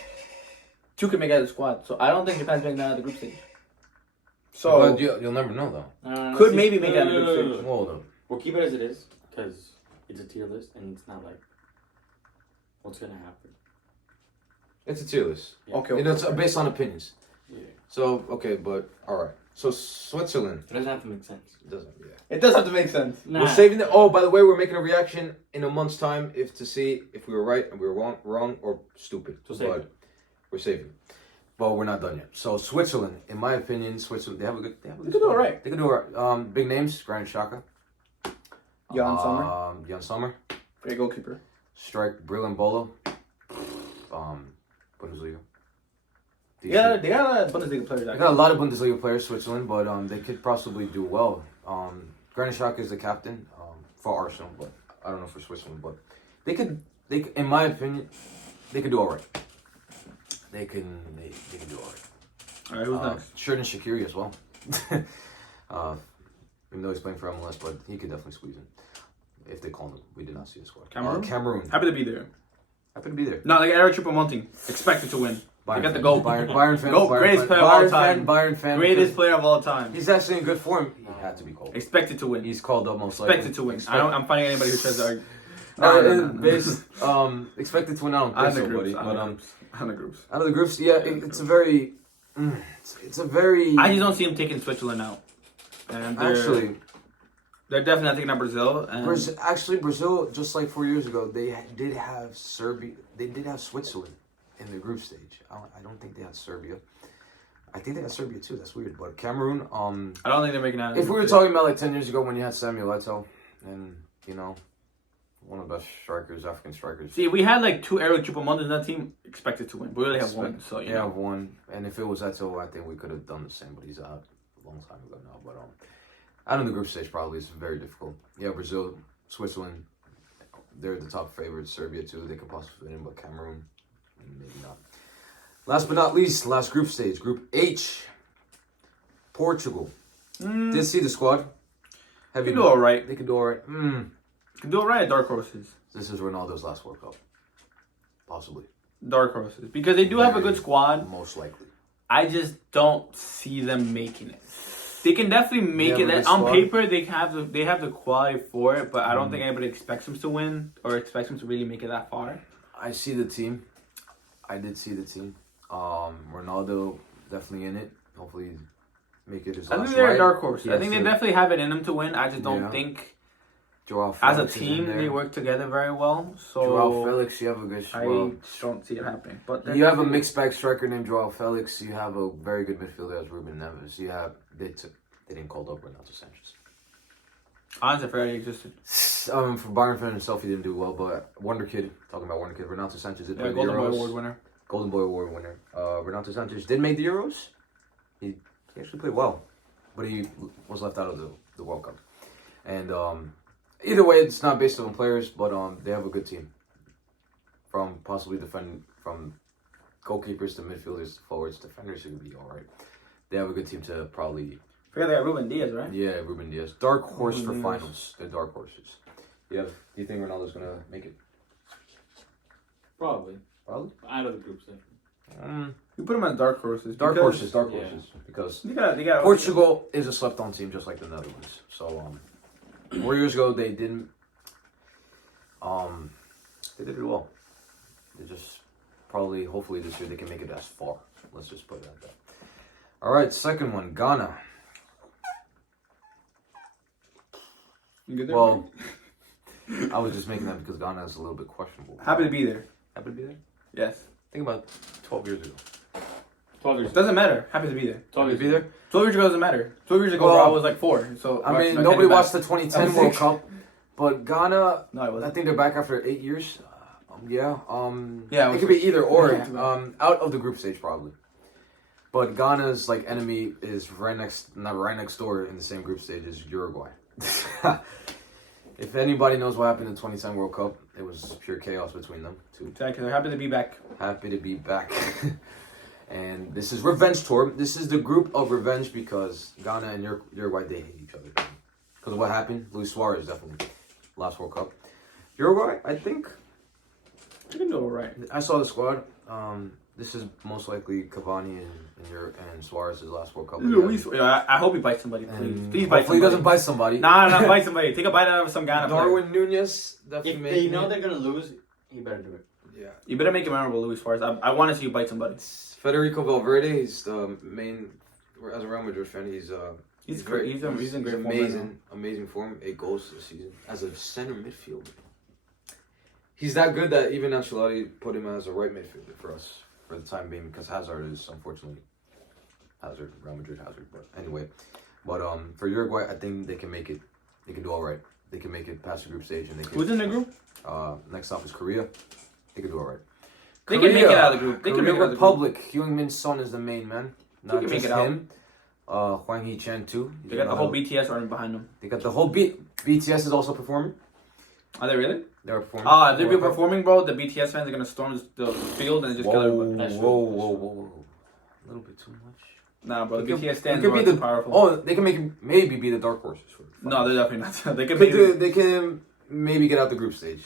Two can make out of the squad, so I don't think Japan's making out of the group stage. So but you'll never know though. Could maybe make it out of the group stage. Hold on. We'll keep it as it is because it's a tier list and it's not like what's gonna happen. It's a tier list. Yeah. Okay. It's based on opinions. Yeah. So but all right. So Switzerland. It doesn't have to make sense. It doesn't. Yeah. It does have to make sense. Nah. We're saving it. Oh, by the way, we're making a reaction in a month's time to see if we were right and we were wrong or stupid. So save it. We're saving. But we're not done yet. So Switzerland, in my opinion, Switzerland they could do all right. They could do all right. Big names: Granit Xhaka, Jan Sommer, Jan Sommer, great goalkeeper. Strike Brilliant Bolo, Bundesliga. Yeah, they got a lot of Bundesliga players. They got a lot of Bundesliga players, Switzerland, but they could possibly do well. Granit Xhaka is the captain for Arsenal, but I don't know for Switzerland. But they could, in my opinion, they could do all right. They can do all right. All right, who's next? Sheridan Shaqiri as well. Even though he's playing for MLS, but he could definitely squeeze in if they call him. We did not see the squad. Cameroon. Happy to be there. Happy to be there. No, like Eric Choupo-Moting, expected to win. Bayern They got fan. the goal. Bayern fan. Goal, greatest player of all time. Bayern fan. Greatest player of all time. He's actually in good form. He had to be called. Expected to win. He's called up most likely. Expected to win. I'm finding anybody who says that. Expected to win. I don't think so, buddy. But out of the groups. Out of the groups, yeah, it's a very. It's a very. I just don't see him taking Switzerland out. And actually, They're definitely not taking out Brazil. And Actually, Brazil, just like 4 years ago, they did have Serbia. They did have Switzerland in the group stage. I don't think they had Serbia. I think they had Serbia too. That's weird. But Cameroon. I don't think they're making out. If we were talking about like 10 years ago when you had Samuel Eto'o and one of the best strikers, African strikers. See, we had like 2 Eric Choupo-Moting in that team expected to win. We only have 1, so you know. have 1. And if it was Eto'o, I think we could have done the same. But he's out a long time ago now. But out in the group stage, probably it's very difficult. Yeah, Brazil, Switzerland, they're the top favorites. Serbia too, they could possibly win, but Cameroon, maybe not. Last but not least, last group stage, Group H. Portugal. Did see the squad. They can do all right. They can do all right. They can do all right at dark horses. This is Ronaldo's last World Cup. Possibly. Dark horses. Because they do have a good squad. Most likely. I just don't see them making it. They can definitely make it. On squad. paper, they have the quality for it, but I don't think anybody expects them to win or expects them to really make it that far. I see the team. I did see the team. Ronaldo definitely in it. Hopefully make it his last I think they're a ride. dark horse. He I think they has to- definitely have it in them to win. I just don't think Joao as a Felix is in team there. they work together very well. So Joao Felix, you have a good. I don't see it happening. But You have a mixed bag striker named Joao Felix. You have a very good midfielder as Ruben Neves. You have they didn't call up Renato Sanchez. Honestly, I forgot he existed. For Bayern fan himself, he didn't do well. But Wonder Kid, talking about Wonder Kid, Renato Sanchez did play the Golden Boy Euros. Award winner. Golden Boy Award winner. Renato Sanchez did make the Euros. He actually played well, but he was left out of the World Cup. And either way, it's not based on players, but they have a good team. From possibly from goalkeepers to midfielders to forwards, defenders, it would be all right. They have a good team to probably. Forget they got Ruben Diaz, right? Yeah, Ruben Diaz. Dark horse Ruben for Diaz. finals. They're dark horses. Do you think Ronaldo's gonna make it? Probably. Probably. Out of the group stage. You put them as dark horses. Dark because horses. Because They got Portugal is a slept-on team, just like the Netherlands. So 4 years ago they didn't. They did it well. They just probably, hopefully this year they can make it as far. Let's just put it at that. All right, second one, Ghana. You good there, Well, man? I was just making that because Ghana is a little bit questionable. Happy to be there. Happy to be there. Yes. Think about 12 years ago. 12 years. Doesn't matter. Happy to be there. 12 Happy years. to be there. 12 years ago doesn't matter. 12 years ago, Well, bro, I was like 4. So I mean, can't nobody be watched the back. 2010 I was World 6. Cup, but Ghana. No, I I wasn't. think they're back after 8 years. Yeah. Yeah, It could be either or. Yeah. Out of the group stage probably. But Ghana's like enemy is not right next door in the same group stage as Uruguay. If anybody knows what happened in the 2010 World Cup, it was pure chaos between them two. Exactly. They're happy to be back. Happy to be back. And this is revenge tour. This is the group of revenge because Ghana and Uruguay, they hate each other. Because of what happened. Luis Suarez, definitely. Last World Cup. Uruguay, I think. You can do all right. I saw the squad. This is most likely Cavani and Suarez's last World Cup. Luis, I hope he bites somebody. Please, And please bite hopefully somebody. he doesn't bite somebody. Nah, not bite somebody. Take a bite out of some Ghana player. Darwin Nunez definitely If making they know it. they're gonna lose, he better do it. Yeah. You better make it memorable, Luis Suarez. I want to see you bite somebody. Federico Valverde, he's the main. As a Real Madrid fan, he's He's in great form right now. amazing form. 8 goals this season as a center midfielder. He's that good that even Ancelotti put him as a right midfielder for us for the time being because Hazard is unfortunately Real Madrid Hazard. But anyway, for Uruguay, I think they can make it. They can do all right. They can make it past the group stage and they can. Who's in the group? Next up is Korea. They can do all right. They can make it out of the group. They can Korea make it out of the group. Republic. Heung-min Son is the main man. Not can make just it out. him. Hwang Hee-chan too. They got the whole BTS running behind them. They got the whole BTS is also performing. Are they really? They're performing. If they're performing, bro, the BTS fans are gonna storm the field and just kill everybody. That's Whoa. A little bit too much. Nah, bro, It the could- BTS it stands could are be too the- powerful. Oh, they can maybe be the dark horses. No, they're definitely not. They could They be. they can maybe get out the group stage.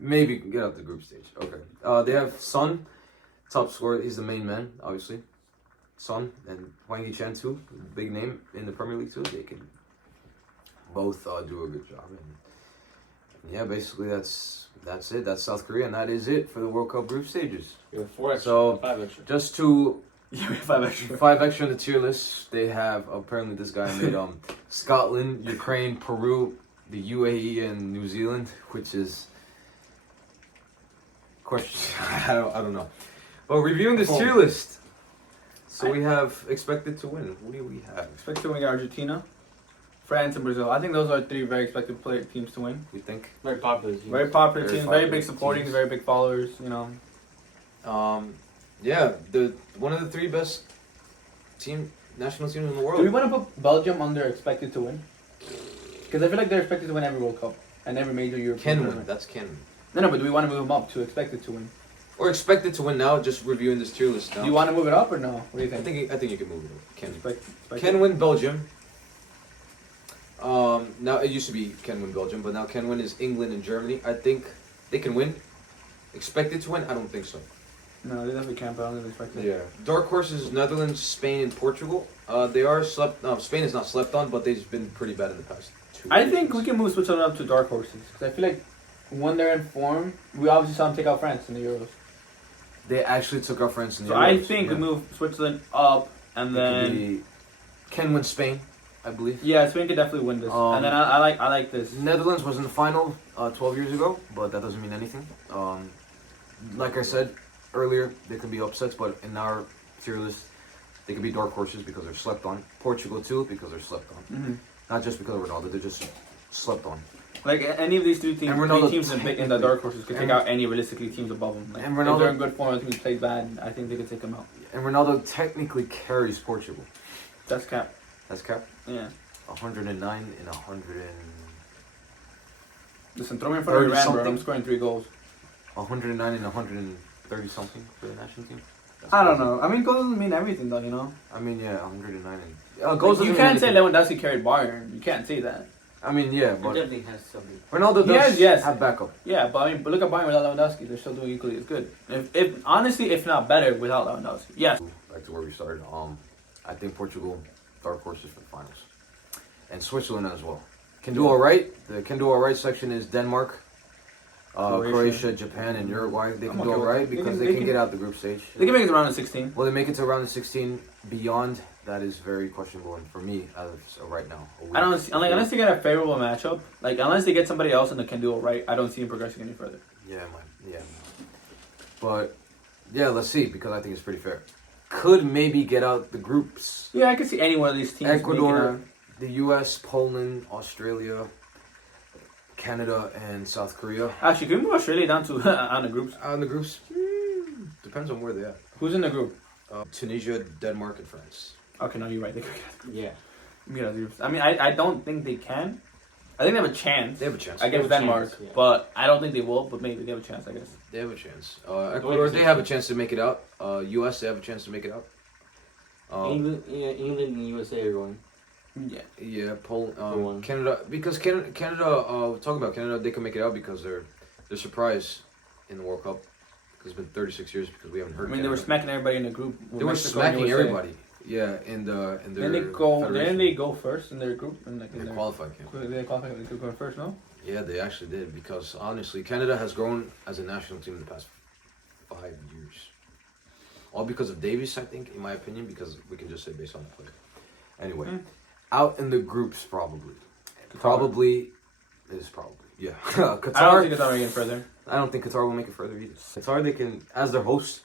Maybe get out the group stage. Okay. They have Son, top scorer. He's the main man, obviously. Son and Hwang Hee-chan too, big name in the Premier League too. They can both do a good job. And yeah, basically that's it. That's South Korea, and that is it for the World Cup group stages. You have 4 extra. So 5 extra. just to Yeah, we have 5 extra. 5 extra in the tier list. They have apparently this guy made Scotland, Ukraine, Peru, the UAE, and New Zealand, which is question. I don't know. But reviewing this tier list, so we have expected to win. What do we have? Expected to win Argentina, France, and Brazil. I think those are 3 very expected teams to win. We think Very popular team. Very popular Very teams, popular very big supporting, teams. very big followers. You know. Yeah, the one of the 3 best national teams in the world. Do we want to put Belgium under expected to win? Because I feel like they're expected to win every World Cup and every major European Can win. tournament. That's can win. No, but do we want to move them up to expected to win? Or expected to win now. Just reviewing this tier list now. Do you want to move it up or no? What do you I think? think you can move it. Can Expected. Can win Belgium. Now it used to be can win Belgium, but now can win is England and Germany. I think they can win. Expected to win? I don't think so. No, they definitely can't. But I don't think they expected. Yeah. Dark horses: Netherlands, Spain, and Portugal. They are slept. No, Spain is not slept on, but they've been pretty bad in the past 2 I editions. think we can move Switzerland up to dark horses because I feel like when they're in form, we obviously saw them take out France in the Euros. They actually took our friends in the So I Euros, think yeah. we move Switzerland up, and It could then be- can win Spain, I believe. yeah, Spain could definitely win this. And then I like this. Netherlands was in the final 12 years ago, but that doesn't mean anything. Like I said earlier, there can be upsets, but in our tier list, they could be dark horses because they're slept on. Portugal too because they're slept on. Mm-hmm. Not just because of Ronaldo, they're just slept on. Like any of these 3 teams, And Ronaldo 3 teams in the dark horses could take and- out any realistically teams above them. Like, and if Ronaldo- they're in good form, I think he played bad. I think they could take them out. And Ronaldo technically carries Portugal. That's cap. That's cap. Yeah. 109 and 100 and Listen, throw me in front of 30 Iran, bro. something. I'm scoring 3 goals. 109 and 130 something for the national team. That's I don't crazy. know. I mean, goals doesn't mean everything, though. You know. I mean, yeah, 109 and Like, goals. you doesn't can't mean say anything. Lewandowski carried Bayern. You can't say that. I mean, yeah, It but definitely has something. Ronaldo does Yes. have backup. Yeah, but I mean, but look at Bayern without Lewandowski. They're still doing equally as good. If honestly, if not better, without Lewandowski. Yes. Back to where we started. I think Portugal dark horses for the finals, and Switzerland as well. Can do all right. The can do all right section is Denmark, Croatia, Japan, and Uruguay. They I'm can do okay all with right that. because they can get out the group stage. They can make it to round of 16. Will they make it to round of 16? Beyond that is very questionable, and for me, as of right now, I don't see, like, unless they get a favorable matchup, like unless they get somebody else and they can do it right, I don't see him progressing any further. Yeah. But yeah, let's see because I think it's pretty fair. Could maybe get out the groups. Yeah, I could see any one of these teams. Ecuador, making the U.S., Poland, Australia, Canada, and South Korea. Actually, can we move Australia down to on the groups? On the groups, depends on where they're at. Who's in the group? Tunisia, Denmark, and France. Okay, no, you're right. They could Yeah. get out of the groups. I mean, I don't think they can. I think they have a chance. They have a chance. Against They have a Denmark, chance, yeah. but I don't think they will. But maybe they have a chance, I guess. They have a chance. Ecuador, they have a chance to make it out. U.S., they have a chance to make it out. England and USA are going. Yeah. Yeah, For one. Canada, because Canada, talking about Canada, they can make it out because they're surprise in the World Cup. Because it's been 36 years because we haven't heard. I mean, they were Canada. smacking everybody in the group. with They were Mexico and smacking USA. everybody. Yeah, in their. Then they go. Then federation. they go first in their group and like in They their, qualified. They qualify. They could go first, no? Yeah, they actually did because honestly, Canada has grown as a national team in the past 5 years. All because of Davies, I think, in my opinion, because we can just say based on the play. Anyway, out in the groups probably. Probably. Yeah. Qatar. I don't think it's already getting further. I don't think Qatar will make it further either. Qatar, they can, as their host,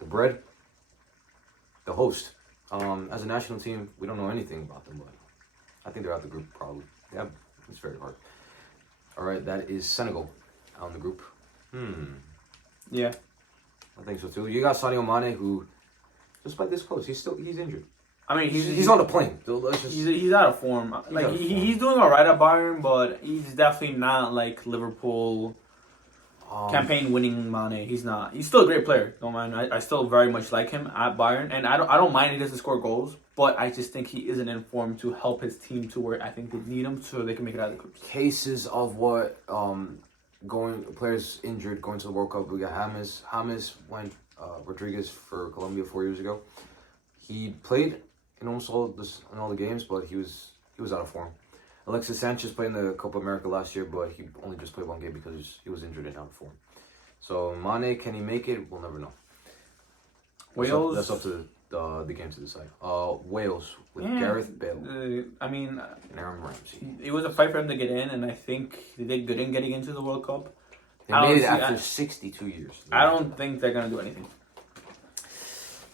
the host, as a national team, we don't know anything about them, but I think they're out the group probably. Yeah, it's very hard. All right, that is Senegal out in the group. Yeah. I think so too. You got Sadio Mane, who, despite this close, he's injured. I mean, He's on the plane. So let's just, he's out of form. Like out of form. he's doing all right at Bayern, but he's definitely not like Liverpool campaign winning Mane. He's not. He's still a great player. Don't mind. I still very much like him at Bayern, and I don't mind he doesn't score goals, but I just think he isn't informed to help his team to where I think they need him so they can make it out of the groups. cases of what players injured going to the World Cup. We got James went Rodriguez for Colombia 4 years ago. He played in almost all the games, but he was out of form. Alexis Sanchez played in the Copa America last year, but he only just played 1 game because he was injured and out of form. So Mane, can he make it? We'll never know. Wales. That's up to the game to decide. Wales with Yeah. Gareth Bale I mean, and Aaron Ramsey. it was a fight for him to get in, and I think they did good in getting into the World Cup. They I made it don't see- after 62 years. I don't think they're gonna do anything.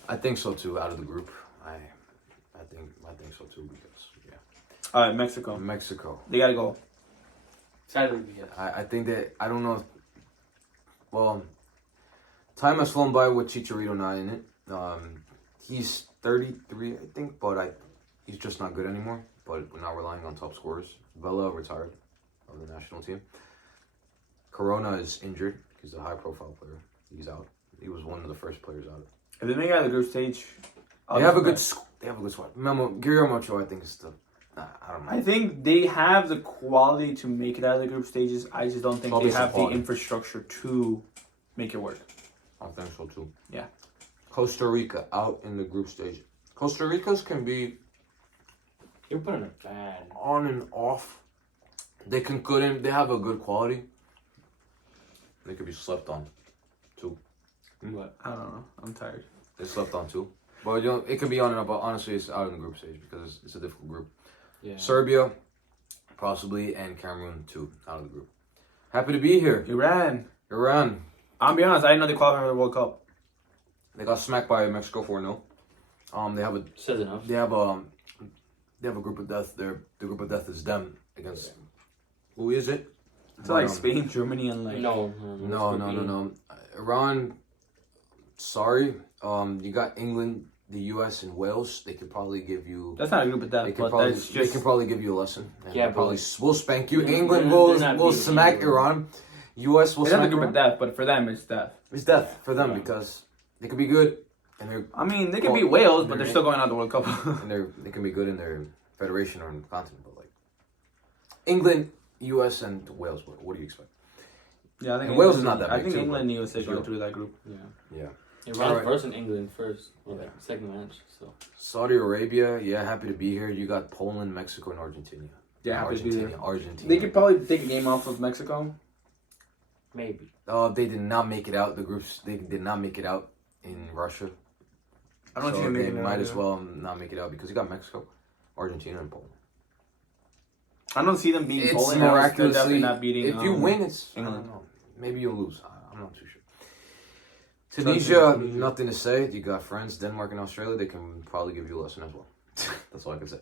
I think so too. Out of the group, I think so too because Mexico. Mexico. They gotta go. Sadly, yes. I think that I don't know. Well, time has flown by with Chicharito not in it. He's 33, I think, but he's just not good anymore. But we're not relying on top scorers. Vela retired of the national team. Corona is injured. He's a high-profile player. He's out. He was one of the first players out. If they make it out of the group stage, They have a good squad. Guillermo Ochoa, I think, is the. I don't know. I think they have the quality to make it out of the group stages. I just don't think Probably they have the quality. infrastructure to make it work. I think so too. Yeah. Costa Rica out in the group stage. Costa Rica's can be You're putting it bad. on and off. They can good in. They have a good quality. They could be slept on, too. What? I don't know. I'm tired. They slept on too. But it could be on and off. But honestly, it's out in the group stage because it's a difficult group. Yeah. Serbia, possibly, and Cameroon too out of the group. Happy to be here. Iran. Iran. I'll be honest. I didn't know they qualified for the World Cup. They got smacked by Mexico 4-0. They have a Says enough. They have a group of death. The group of death is them against. Who is it? It's like Spain, Germany, and like. No. Iran. Sorry. You got England, the U.S., and Wales. They could probably give you. That's not a group of death, but that's They just. can probably give you a lesson. And Yeah, they'll probably but- will spank you. They're- England they're will not beating smack England. Iran. U.S. will It's not a smack group of Iran. death, but for them, it's death. It's death for them because they could be good and they're I mean, they could beat Wales, but they're still going out the World Cup. they can be good in their federation or in the continent, but like England, U.S. and Wales. What do you expect? Yeah, I think And Wales is England- not that I big, think too, England and but USA sure. going through that group. Yeah. Yeah. Iran Alright. first and England first. Or like second match. So. Saudi Arabia, yeah, happy to be here. You got Poland, Mexico, and Argentina. Yeah, happy to be there. Argentina. They could probably take a game off of Mexico. Maybe. They did not make it out. The groups they did not make it out in Russia. I don't so see them they making it might out as either. well not make it out because you got Mexico, Argentina, and Poland. I don't see them beating It's Poland. They're miraculously definitely not beating. If you win, it's I England. don't know. Maybe you'll lose. I'm not too sure. Tunisia. Tunisia, nothing to say. You got France, Denmark, and Australia. They can probably give you a lesson as well. That's all I can say.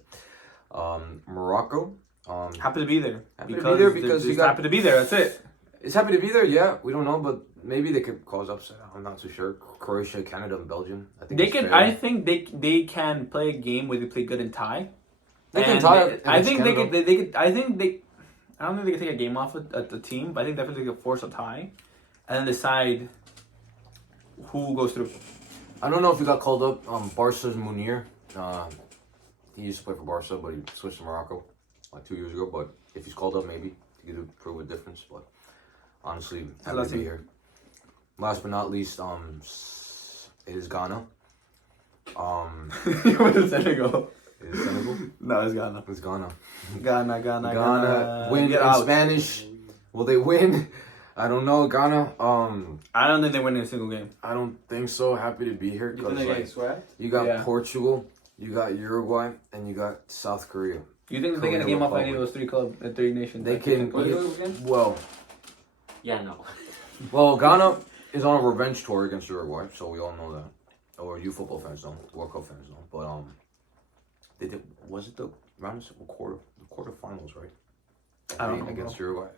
Morocco. Happy to be there. Happy to be there because they're you just got- happy to be there. That's it. It's happy to be there. Yeah, we don't know, but maybe they could cause upset. I'm not too sure. Croatia, Canada, and Belgium. I think They it's can. fair. I think they can play a game where they play good and tie. They can And tie they- it I against think they Canada. could. They could. I think they. I don't think they can take a game off at the team, but I think definitely they could force a tie, and then decide who goes through. I don't know if he got called up. Barca's Munir. He used to play for Barca, but he switched to Morocco like 2 years ago. But if he's called up, maybe he could prove a difference. But honestly, happy to be here. Last but not least, it is Ghana. What is Senegal? It is Senegal. No, it's Ghana. It's Ghana. Ghana. Win Get in out. Spanish. Will they win? I don't know. Ghana. I don't think they win in a single game. I don't think so. Happy to be here You think because they get swept? you got Yeah. Portugal, you got Uruguay, and you got South Korea. You think they get a Korea game off any of Republic. those three nations? They Like, can. What is it again? Yeah, no. Well, Ghana is on a revenge tour against Uruguay, so we all know that. Or you football fans don't, World Cup fans don't. But they did. Was it the quarterfinals, right? I don't know, against Uruguay.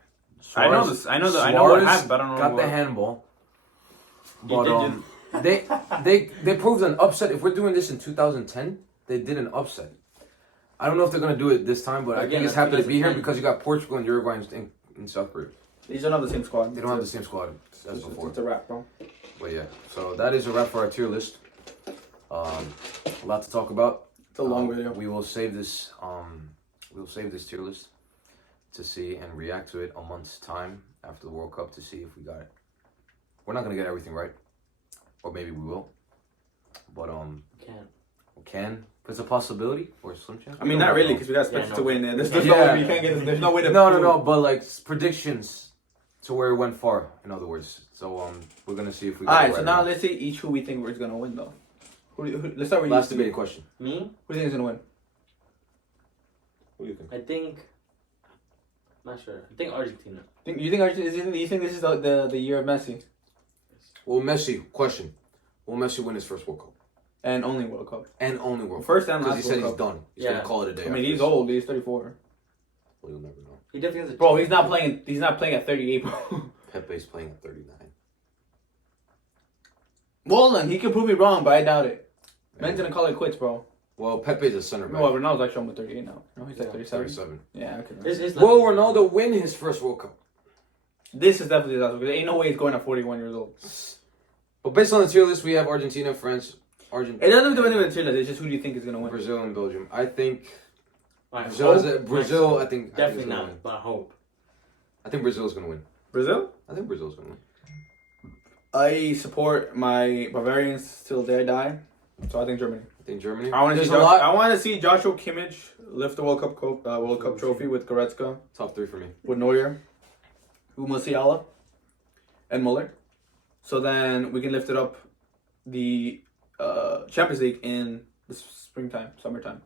I know Suarez- this. I know what Suarez happened, but I don't know. got what. the handball. You But did they proved an upset. If we're doing this in 2010, they did an upset. I don't know if they're gonna do it this time, but I Again, think it's that's happy to be here 2010. because you got Portugal and Uruguay in South Korea. These don't have the same squad. They don't have the same squad as before. It's a wrap, bro. But yeah, so that is a wrap for our tier list. A lot to talk about. It's a long video. We will save this. We'll save this tier list to see and react to it a month's time after the World Cup to see if we got it. We're not gonna get everything right, or maybe we will. But Can't. we can. If it's a possibility or a slim chance. I mean, not really, because we got expected Yeah, to no. win. And there's Yeah. no way you can't get. There's no way to. No. But like predictions to where it went far. In other words, so we're gonna see if we. All got right, it so right now or not. let's say each who we think we're gonna win though. Let's start with Last you. debating question. Me? Who do you think is gonna win? Who do you think? I think. Not sure. I think Argentina. You think this is the year of Messi Will Messi, question, will Messi win his first World Cup? and only World Cup? And only World Cup? First and Because he last said World he's Cup. done. He's Yeah. going to call it a day. I mean, after he's this. old. He's 34. Well, you'll never know. He definitely has a Bro, he's not playing. He's not playing at 38, bro. Pepe's playing at 39. Well, then he can prove me wrong, but I doubt it. Man's gonna call it quits, bro. Well, Pepe's a center back. No, Ronaldo's actually almost 38 now. No, he's like Yeah, 37. 37. Yeah, okay. It's Will Ronaldo win his first World Cup? This is definitely disaster because there ain't no way he's going at 41 years old. But based on the tier list, we have Argentina, France, It doesn't do anything with the tier list. It's just who do you think is gonna win? Brazil, and Belgium. I think I Brazil. hope. I think Definitely is gonna not, win. but I hope. I think Brazil's gonna win. Brazil? I think Brazil's gonna win. I support my Bavarians till they die. So I think Germany. I think Germany. I want to There's see. a lot. I want to see Joshua Kimmich lift the World Cup trophy with Goretzka, Top three for me. with Neuer, with Musiala, and Muller. So then we can lift it up the Champions League in the springtime, summertime.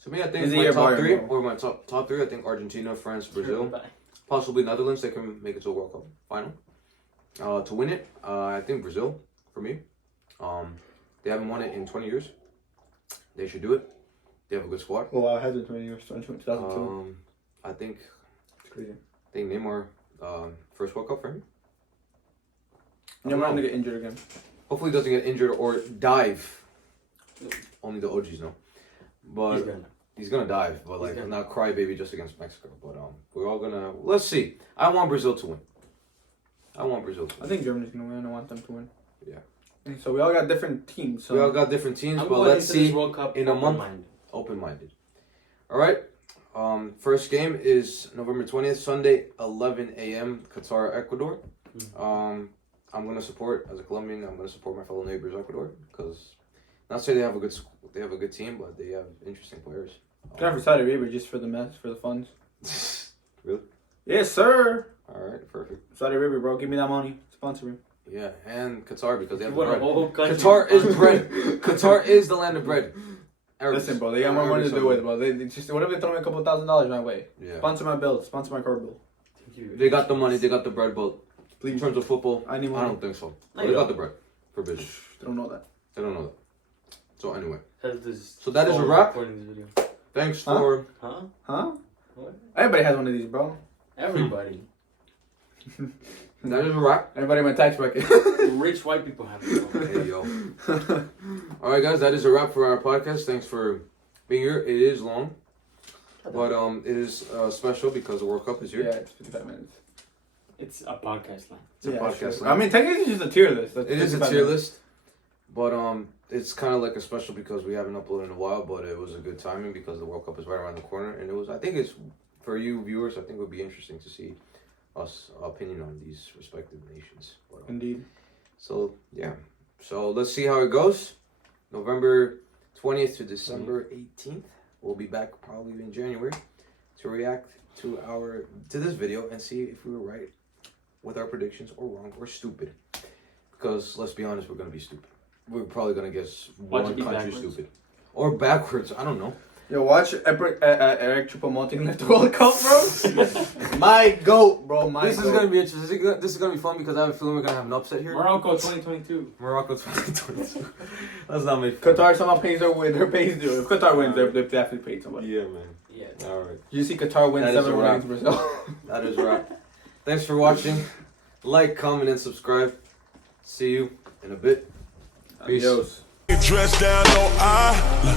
So me, I think Is it my your top Bayern, three, bro? or my top three. I think Argentina, France, Brazil, Bye. possibly Netherlands. They can make it to a World Cup final. To win it, I think Brazil for me. They haven't won it in 20 years. They should do it. They have a good squad. Well, I had it 20 years, 2002. I think It's crazy. Neymar first World Cup for him. I Yeah, don't I'm not know. gonna get injured again. Hopefully, he doesn't get injured or dive. Only the OGs know. But He's gonna. he's gonna dive, but like He's gonna- not cry baby just against Mexico. But we're all gonna let's see. I want Brazil to win. I want Brazil to I win. think Germany's gonna win. I want them to win. Yeah. And so we all got different teams. So We all got different teams, I'm but going let's into this see. World Cup in a month. open-minded. Open-minded. All right. First game is November 20th, Sunday, 11 a.m. Qatar, Ecuador. I'm gonna support as a Colombian. I'm gonna support my fellow neighbors, Ecuador, because not say they have a good team, but they have interesting players. Can I for Saudi Arabia just for the mess, for the funds? Really? Yes, sir. All right, perfect. Saudi Arabia, bro, give me that money. Sponsor me. Yeah, and Qatar because they have the What a bread. whole country. Qatar is bread. Qatar is the land of bread. Arabs. Listen, bro, they got more money to do with, bro. They just whatever they throw me a couple $1,000s my way. Yeah. Sponsor my bill. Sponsor my car bill. They got the money. They got the bread, but in Please. terms of football, I need I money. don't think so. No, But you they got don't. the bread for business. They don't know that. They don't know that. So anyway, So that is a wrap. Recording this video. thanks Huh? for. Huh? Huh? What? Everybody has one of these, bro. Everybody. That is a wrap. Everybody in my tax bracket. Rich white people have it. Hey yo. All right, guys, that is a wrap for our podcast. Thanks for being here. It is long, but it is special because the World Cup is here. Yeah, it's 55 minutes. It's a podcast line. It's a podcast. sure. I mean, technically, it's just a tier list. That's It is a 55 tier minutes. list, but it's kind of like a special because we haven't uploaded in a while. But it was a good timing because the World Cup is right around the corner, and it was. I think it's for you viewers. I think it would be interesting to see us opinion on these respective nations. But, Indeed. so yeah, so let's see how it goes. November 20th to December 18th. We'll be back probably in January to react to this video and see if we were right with our predictions or wrong or stupid. Because let's be honest, we're gonna be stupid. We're probably gonna guess Watch one it be country backwards. stupid or backwards. I don't know. Yo, watch Eric Choupo-Moting lift the World Cup, bro. My goat, bro. My This is goat. gonna be interesting. This is gonna be fun because I have a feeling we're gonna have an upset here. Morocco 2022. Morocco 2022. That's not me. Qatar somehow pays their pays due. If Qatar wins, they're definitely paid somebody. Yeah, man. Yeah. All right. You see Qatar win That is a 7-1 wrap. against Brazil. That is right. Thanks for watching. Like, comment, and subscribe. See you in a bit. Peace. Adios. Dressed down, no eye.